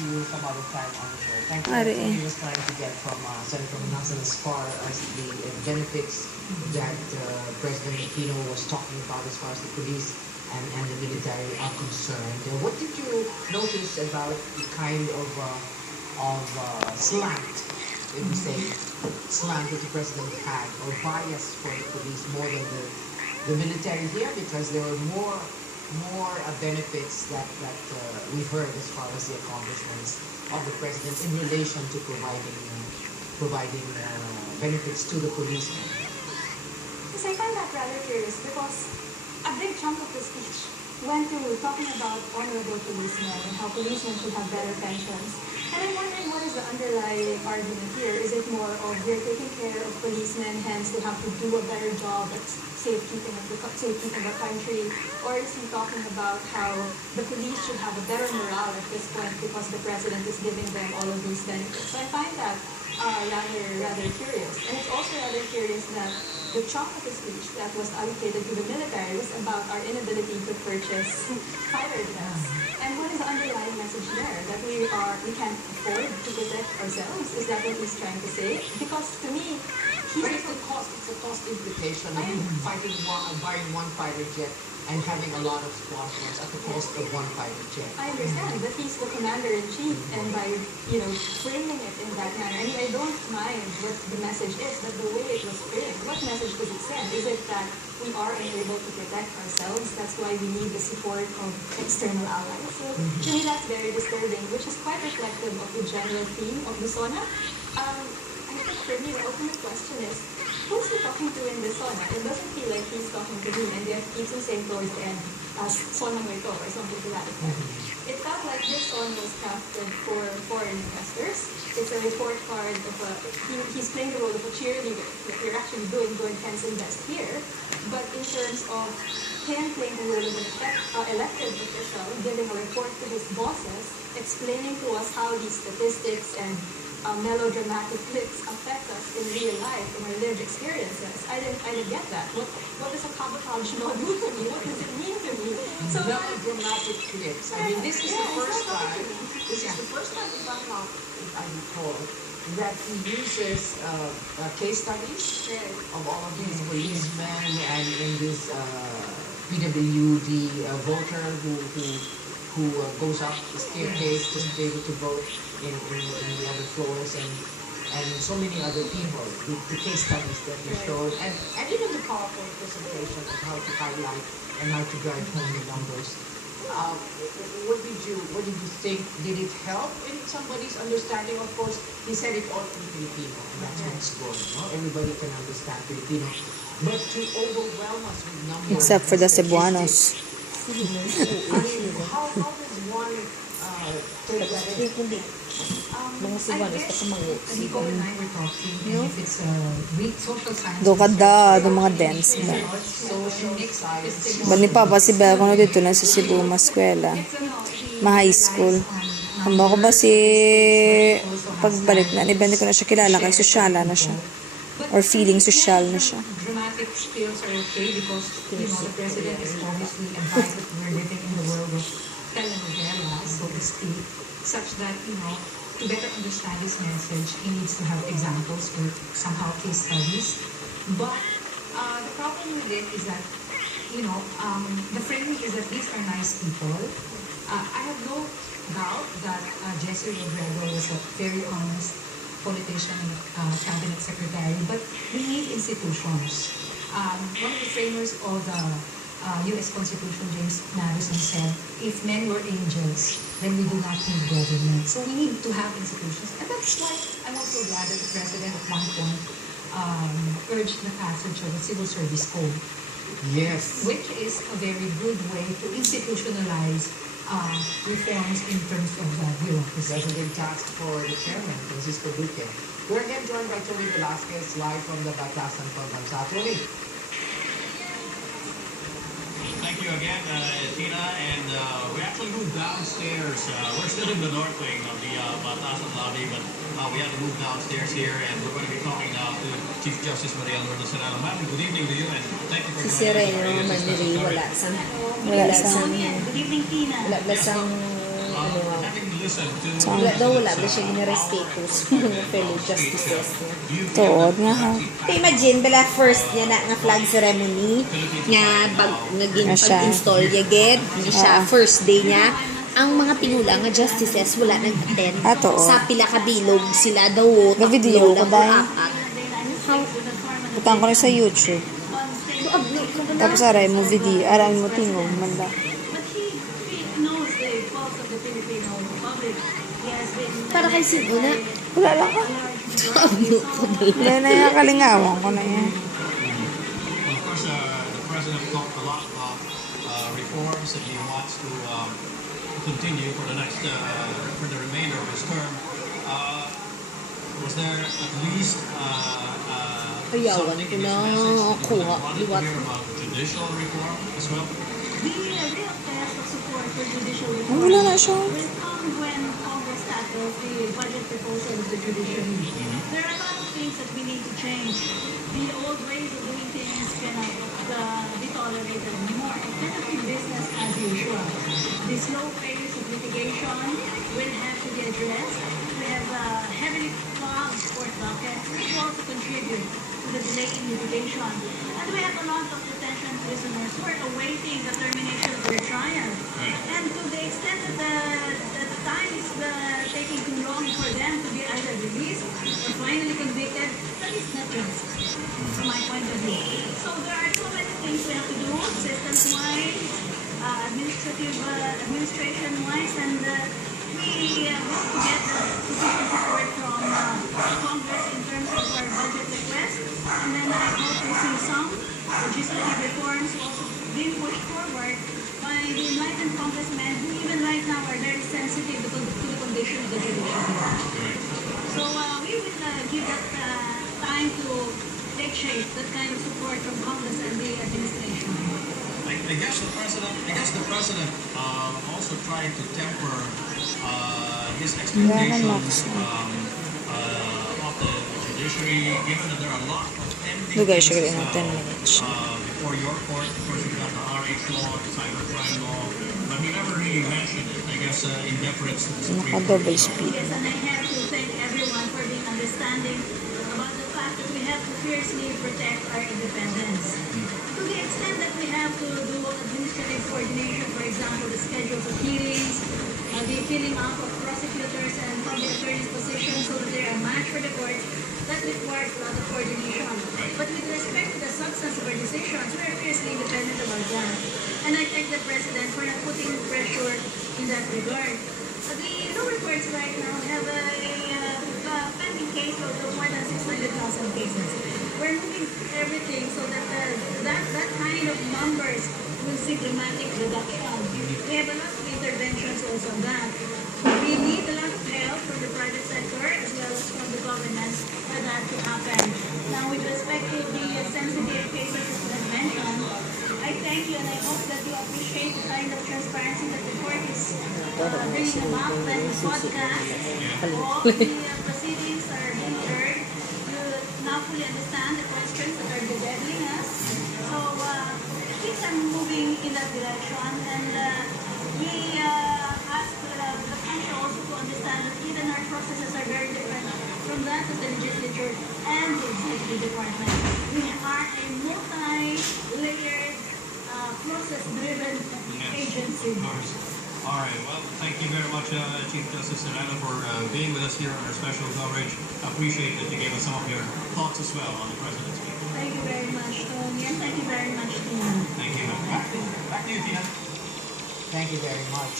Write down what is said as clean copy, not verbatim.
to you some other time on the show. Thank you. Are. He was trying to get from Senator Manasan as far as the benefits that President Aquino was talking about as far as the police and the military are concerned. What did you notice about the kind of slant, if you say, slant that the president had, or bias for the police more than the military here, because there were more benefits that we've heard as far as the accomplishments of the president in relation to providing benefits to the policemen. Yes, I find that rather curious because a big chunk of the speech went to talking about honorable policemen and how policemen should have better pensions. And I'm wondering, what is the underlying argument here? Is it more of we're taking care of policemen, hence they have to do a better job at safekeeping the country? Or is he talking about how the police should have a better morale at this point because the president is giving them all of these benefits? So I find that rather curious. And it's also rather curious that the chunk of the speech that was allocated to the military was about our inability to purchase fighter jets. And what is the underlying message there? That we can't afford to protect ourselves? Is that what he's trying to say? Because to me, It's a cost implication of buying one fighter jet and having a lot of squadrons at the cost of one fighter jet. I understand that he's the commander-in-chief, and by framing it in that manner, I mean, I don't mind what the message is, but the way it was framed, what message does it send? Is it that we are unable to protect ourselves? That's why we need the support of external allies. So to me, that's very disturbing, which is quite reflective of the general theme of the SONA. I think for me, the ultimate question is, who's he talking to in the SONA? It doesn't feel like he's talking to me, and yet keeps on saying towards the end, SONA mo ito, or something to that effect. It felt like this SONA was crafted for foreign investors. It's a report card of he's playing the role of a cheerleader that you're actually doing, go and hence invest here. But in terms of him playing the role of an elected official, giving a report to his bosses, explaining to us how these statistics and melodramatic clips affect us in real life, in our lived experiences. I didn't get that. What does a cabotage law do to me? What does it mean to me? So Melodramatic clips. I mean, this is the first time. This is the first time, if I recall, that he uses case studies of all of these policemen and in this PWD voter who goes up the staircase just to be able to vote in the other floors, and so many other people, the case studies that he showed, and even the PowerPoint presentation of how to highlight and how to drive home the numbers. What did you think? Did it help in somebody's understanding? Of course, he said it all in Filipino, and that's what's good. No? Everybody can understand Filipino. But to overwhelm us with numbers... Except for the Cebuanos. I mean, how does one take that in? Mga Cebuanos, baka mga Nico and I were talking, and if it's a weak social science, Do kada, do mga dance ba? Social science. Ba ni Papa si Bel, kung dito na sa Cebu, maskwela. Ma-high school. Hamba ko ba si... Pagbalik na, hindi ko na siya kilala, kay sosyala na siya. Or feeling social na siya. dramatic skills are okay because the president is obviously advised that we're living in the world of telenovelas, so to speak, such that to better understand his message, he needs to have examples or somehow case studies. But the problem with it is that the framing is that these are nice people. I have no doubt that Jesse Robredo was a very honest politician, cabinet secretary, but we need institutions. One of the framers of the U.S. Constitution, James Madison, said, if men were angels, then we do not need government. So we need to have institutions. And that's why I'm also glad that the president at one point urged the passage of the Civil Service Code. Yes. Which is a very good way to institutionalize reforms in terms of bureaucracy. That's a big task for the chairman, Francisco Duque. We're again joined by Tony Velasquez, live from the Batasan Pagbansa. Tony. Thank you again, Tina. And we actually moved downstairs. We're still in the north wing of the Batasan lobby, but we had to move downstairs here, and we're going to be talking now to Chief Justice Maria Lourdes Serrano. Madam, good evening to you, and thank you for si joining us. Reno for naman ASS nili Story. wala sang Wala sang... good evening Tina wala sang Having listen to Wala daw, wala na siya ginarespeto sa mga fellow justices niya. Tuod nga ha. Kaya imagine, bala first niya na nga flag ceremony, nga Nga siya. pag-install niya, ged, nga siya, first day niya, ang mga pinula nga justices wala nag-attend. Tuod. Sa pila ka bilog sila daw, Ga-video ko, day. How? Butang ko na sa YouTube. Tapos aray mo video, aray mo tingog, manda. But he knows the pulse of the Filipino public. He has been Para kay sino na? Wala lang ko. Wala na yung kalingawang ko na yan. Well, of course, the president talked a lot about reforms that he wants to continue for the next, for the remainder of his term. Was there at least Ayawan something ko in his na message that you kuha. wanted to Liwat. hear about judicial reform as well? the real test of support for judicial reform Wala na siya. will come when Congress tackles the budget proposal of the judiciary. There are a lot of things that we need to change. The old ways of doing things cannot be tolerated anymore. It cannot be business as usual. The slow pace of litigation will have to be addressed. We have heavily clogged court dockets, which also contribute to the delay in litigation. And we have a lot of detention prisoners who are awaiting the termination of their trial. And to the extent that the time is taking too long for them to be either released or finally convicted, that is not just, from my point of view. So there are so many things we have to do, systems-wise, administration-wise, and we hope to get sufficient support from Congress in terms of our budget request. And then I hope to see some legislative reforms also being pushed forward by the enlightened congressmen who even right now are very sensitive to the condition of the judiciary. So we will give that time to take shape, that kind of support from Congress and the administration. I guess the president also tried to temper his expectations of the judiciary, given that there are a lot of pending Lugay siya cases rin ng 10 minutes. before your court. Of course, you've got the RH law, the cybercrime law, but he never really mentioned it. I guess in deference to the Supreme Court. Naka-double speed. Yes, and I have to thank everyone for being understanding about the fact that we have to fiercely protect our independence. To the extent that we have to do administrative coordination, for example, the schedules of hearings, the filling up of prosecutors and public attorneys' positions so that they are matched for the courts, that requires a lot of coordination. But with respect to the substance of our decisions, we are fiercely independent about that. And I thank the President for not putting pressure in that regard. The lower courts right now have a pending caseload of more than 600,000 cases. We're moving everything so that that kind of numbers will see dramatic reduction. We have a lot of interventions also on that. We need a lot of help from the private sector as well as from the government for that to happen. Now, with respect to the sensitive cases that you have mentioned, I thank you and I hope that you appreciate the kind of transparency that the court is bringing about, that the podcast, all the proceedings are being heard. You now fully understand the questions that are bedeviling us. So, things are moving in that direction, and we ask the country also to understand that even our processes are very different from that of the legislature and the executive department. We are a multi-layered, process-driven agency. All right. Well, thank you very much, Chief Justice Serrano, for being with us here on our special coverage. I appreciate that you gave us some of your thoughts as well on the president's speech. Thank you very much, Tony, and thank you very much, Tina. Thank you. Back to you, Tina. Thank you very much.